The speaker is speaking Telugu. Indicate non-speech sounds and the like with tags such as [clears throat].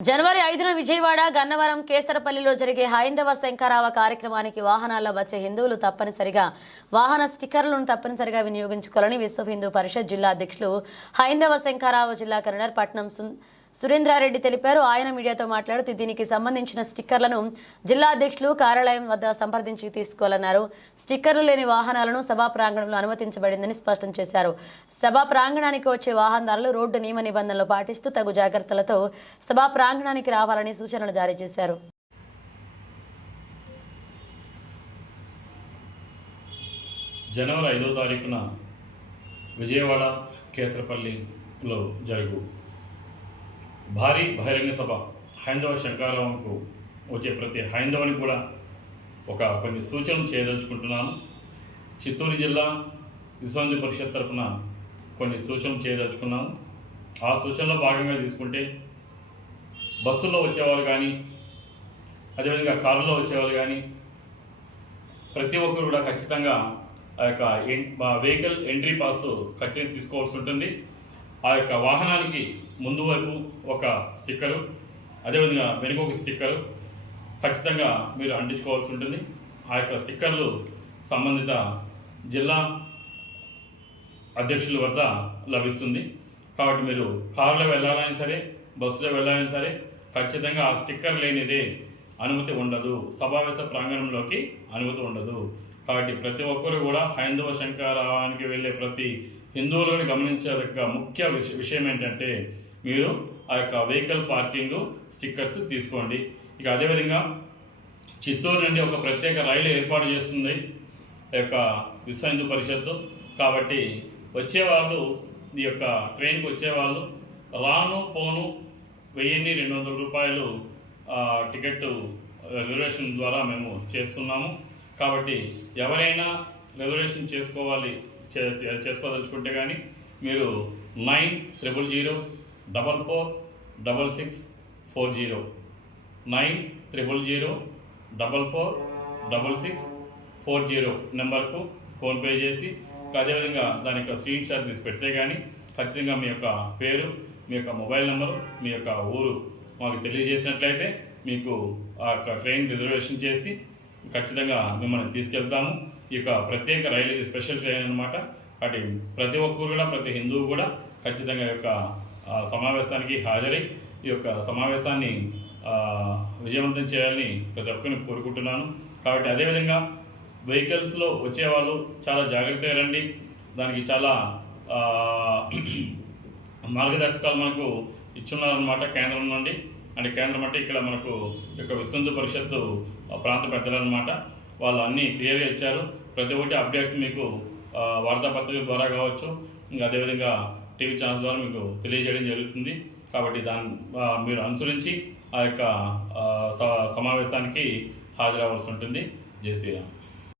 జనవరి ఐదున విజయవాడ గన్నవరం కేసరపల్లిలో జరిగే హైందవ శంకరావ కార్యక్రమానికి వాహనాల్లో వచ్చే హిందువులు తప్పనిసరిగా వాహన స్టిక్కర్లను తప్పనిసరిగా వినియోగించుకోవాలని విశ్వ హిందూ పరిషత్ జిల్లా అధ్యక్షులు హైందవ శంకరావ జిల్లా కన్వీనర్ పట్నం సురేంద్రారెడ్డి తెలిపారు. ఆయన మీడియాతో మాట్లాడుతూ దీనికి సంబంధించిన స్టిక్కర్లను జిల్లా అధ్యక్షులు కార్యాలయం వద్ద సంప్రదించి తీసుకోవాలన్నారు. స్టిక్కర్లు లేని వాహనాలను సభా ప్రాంగణంలో అనుమతించబడిందని స్పష్టం చేశారు. సభా ప్రాంగణానికి వచ్చే వాహనదారులు రోడ్డు నియమ నిబంధనలు పాటిస్తూ తగు జాగ్రత్తలతో సభా ప్రాంగణానికి రావాలని సూచనలు జారీ చేశారు. జనవరి ఐదో తారీఖున విజయవాడ కేసరపల్లిలో జరుగు భారీ బహిరంగ సభ హైందవ శంకారావంకు వచ్చే ప్రతి హైందవుని కూడా ఒక కొన్ని సూచనలు చేయదలుచుకుంటున్నాను. చిత్తూరు జిల్లా విశ్వంది పరిషత్ తరఫున కొన్ని సూచనలు చేయదలుచుకున్నాను. ఆ సూచనలో భాగంగా తీసుకుంటే బస్సుల్లో వచ్చేవారు కానీ అదేవిధంగా కారులో వచ్చేవారు కానీ ప్రతి ఒక్కరు కూడా ఖచ్చితంగా ఆ యొక్క ఎన్- మా వెహికల్ ఎంట్రీ పాస్ ఖచ్చితంగా తీసుకోవాల్సి ఉంటుంది. ఆ యొక్క వాహనానికి ముందు వైపు ఒక స్టిక్కరు అదేవిధంగా వెనుక ఒక స్టిక్కరు ఖచ్చితంగా మీరు అంటించుకోవాల్సి ఉంటుంది. ఆ యొక్క స్టిక్కర్లు సంబంధిత జిల్లా అధ్యక్షుల వద్ద లభిస్తుంది. కాబట్టి మీరు కారులో వెళ్ళాలైనా సరే బస్సులో వెళ్ళాలైనా సరే ఖచ్చితంగా ఆ స్టిక్కర్ లేనిదే అనుమతి ఉండదు. సమావేశ ప్రాంగణంలోకి అనుమతి ఉండదు. కాబట్టి ప్రతి ఒక్కరు కూడా హైందవ శంకరావానికి వెళ్ళే ప్రతి హిందువులను గమనించాలి. ముఖ్య విష- విషయం ఏంటంటే మీరు ఆ యొక్క వెహికల్ పార్కింగ్ స్టిక్కర్స్ తీసుకోండి. ఇక అదేవిధంగా చిత్తూరు నుండి ఒక ప్రత్యేక రైలు ఏర్పాటు చేస్తుంది. ఆ యొక్క విశ్వ హిందూ పరిషత్తు. కాబట్టి వచ్చేవాళ్ళు ఈ యొక్క ట్రైన్కి వచ్చేవాళ్ళు రాను పోను వెయ్యిన్ని రెండు వందల రూపాయలు టికెట్ రిజర్వేషన్ ద్వారా మేము చేస్తున్నాము. కాబట్టి ఎవరైనా రిజర్వేషన్ చేసుకోవాలి చేసుకోదలుచుకుంటే కానీ మీరు nine triple zero double four double six four zero. Nine triple zero double four double six four zero నెంబర్కు ఫోన్పే చేసి అదేవిధంగా దాని యొక్క స్క్రీన్ షాట్ తీసి పెడితే కానీ ఖచ్చితంగా మీ యొక్క పేరు మీ యొక్క మొబైల్ నెంబరు మీ యొక్క ఊరు మాకు తెలియజేసినట్లయితే మీకు ఆ యొక్క ట్రైన్ రిజర్వేషన్ చేసి ఖచ్చితంగా మిమ్మల్ని తీసుకెళ్తాము. ఈ యొక్క ప్రత్యేక రైలు ఇది స్పెషల్ ట్రైన్ అనమాట అటు ప్రతి ఒక్కరు కూడా ప్రతి హిందువు కూడా ఖచ్చితంగా యొక్క సమావేశానికి హాజరై ఈ యొక్క సమావేశాన్ని విజయవంతం చేయాలని ప్రతి ఒక్కరిని కోరుకుంటున్నాను. కాబట్టి అదేవిధంగా వెహికల్స్లో వచ్చేవాళ్ళు చాలా జాగ్రత్తగా రండి. దానికి చాలా [clears throat] మార్గదర్శకాలు మనకు ఇచ్చున్నారనమాట కేంద్రం నుండి. అంటే కేంద్రం అంటే ఇక్కడ మనకు యొక్క విశ్వందు పరిషత్తు ప్రాంత పెద్దలన్నమాట. వాళ్ళు అన్నీ క్లియర్గా ఇచ్చారు. ప్రతి ఒక్కటి అప్డేట్స్ మీకు వార్తాపత్రిక ద్వారా కావచ్చు. ఇంకా అదేవిధంగా టీవీ ఛానల్ ద్వారా మీకు తెలియజేయడం జరుగుతుంది. కాబట్టి దాని మీరు అనుసరించి ఆ యొక్క స- సమావేశానికి హాజరవలసి ఉంటుంది. జై శ్రీరామ్.